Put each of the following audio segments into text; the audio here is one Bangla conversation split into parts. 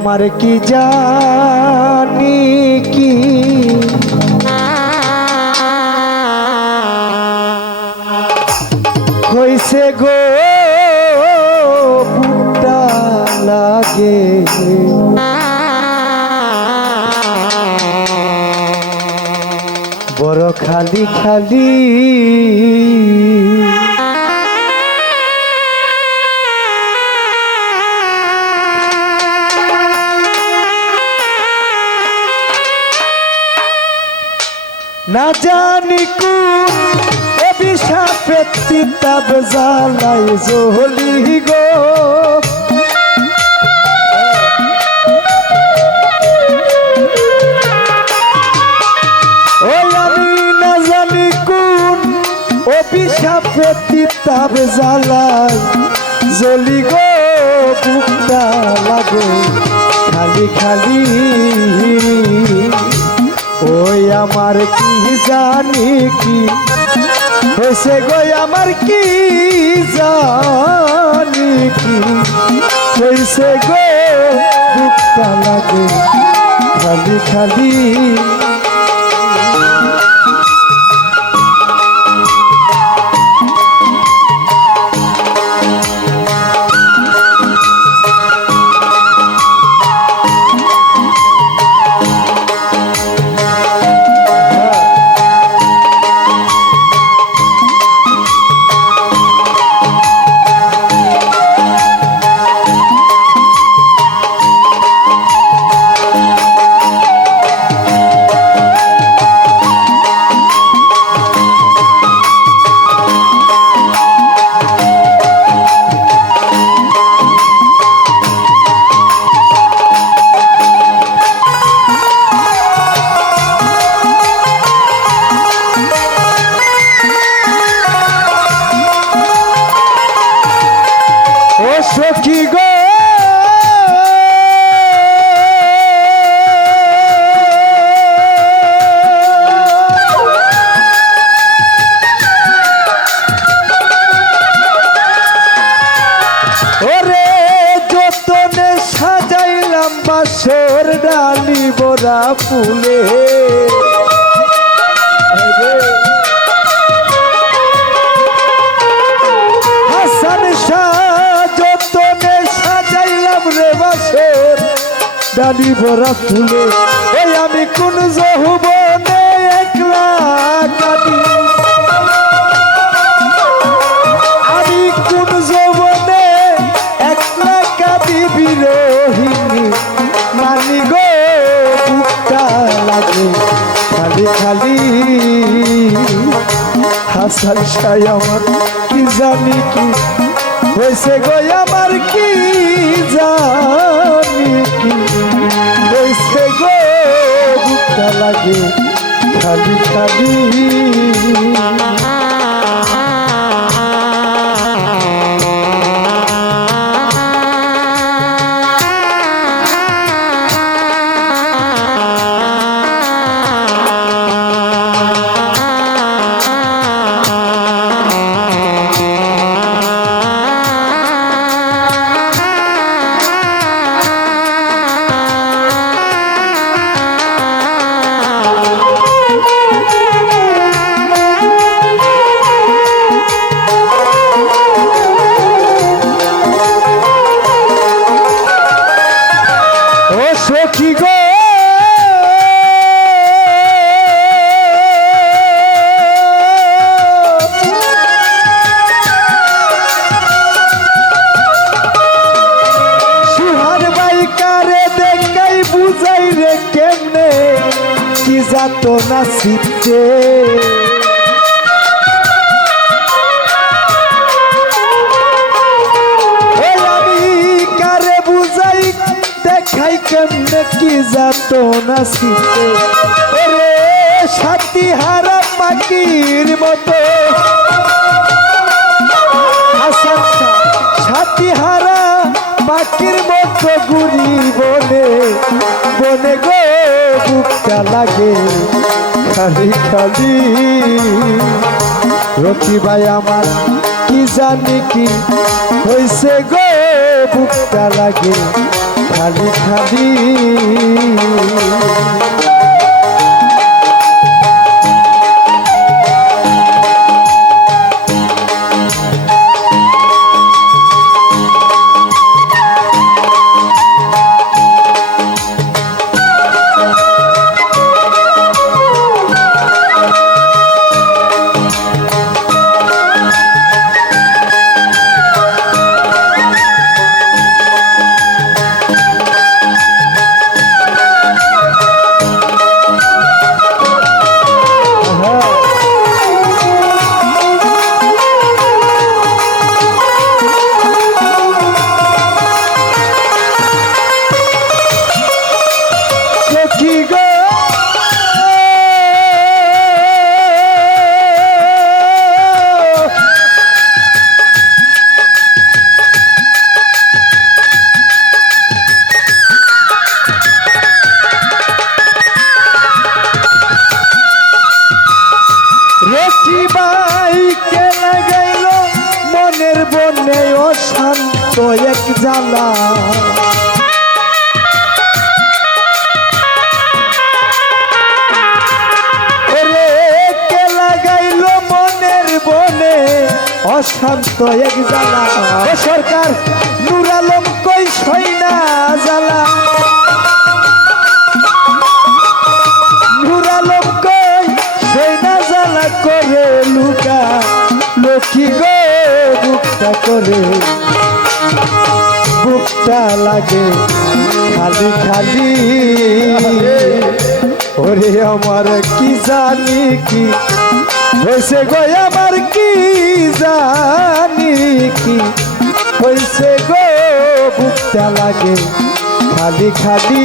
আমার কি জানি কি? হইছে গো বুকটা লাগে। বড় খালি খালি না জানি কোন অভিশাপে তিতাব জ্বালাই জহলি গো। কোন তিতাব জ্বালাই জলি গো। বুকটা লাগে, খালি খালি। ওই আমার কি জানি কি? হয়েছে গো আমার কি জানি কি? হয়েছে গো লাগে খালি খালি। বরা ফুলে। হাসান যতনে সাজাইলাম রে বাসর ডালি ভরা ফুলে। ওই আমি কোন যৌবনে একলা কাটি আমি কোন যৌবনে একলা কাটি বিরোহিনী খালি হাসান শাহ আমার কি জানি কি হয়েছে গো, আমার কি জানি কি হয়েছে গো? লাগে খালি খালি। কি যাত না আমি কারে বুঝাই, দেখাই কেমনে কি যাত না শীতে ওরে সাথী হারা পাখির মতো। সাথী হারা পাখির মতো গো বুকটা লাগে, খালি খালি। রকি ভাই আমার, কি জানি কি হয়েছে গো? বুকটা লাগে, খালি খালি। এক জ্বালা। অশান্ত এক জ্বালা। এ সরকার নুর আলম কই সইনা জ্বালা। নুর আলম কই সইনা জ্বালা করে লুকা। লক্ষ্মী গো বুকটা করে বুকটা লাগে। খালি খালি। ওরে আমার কি জানি কি? হয়েছে গো আমার কি জানি কি? হয়েছে গো বুকটা লাগে। খালি খালি।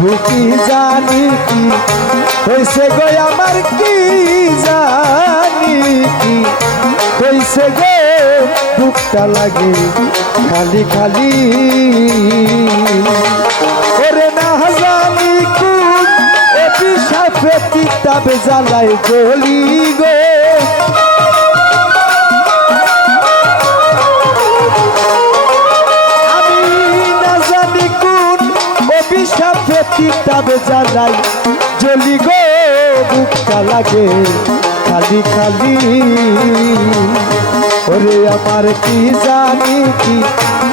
বন্ধু জানি কি? হয়েছে গো আমার কি জানি কি? হয়েছে গো বুকটা লাগে খালি খালি। ওরে না জানি কোন অভিশাপে কিতাবে জ্বালায় গলি গো। কিতাবে জ্বালাই জলি গো, বুকটা লাগে, খালি খালি। ওরে আমার কি জানি কি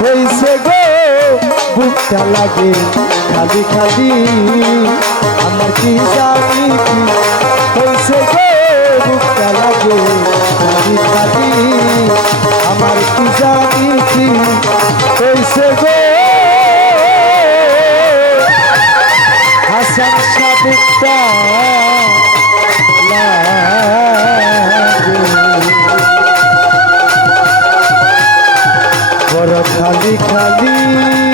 হয়েছে গো, বুকটা লাগে, খালি খালি। আমার কি জানি কি হয়েছে গো, বুকটা লাগে, খালি খালি। আমার কি জানি কি খালি খালি।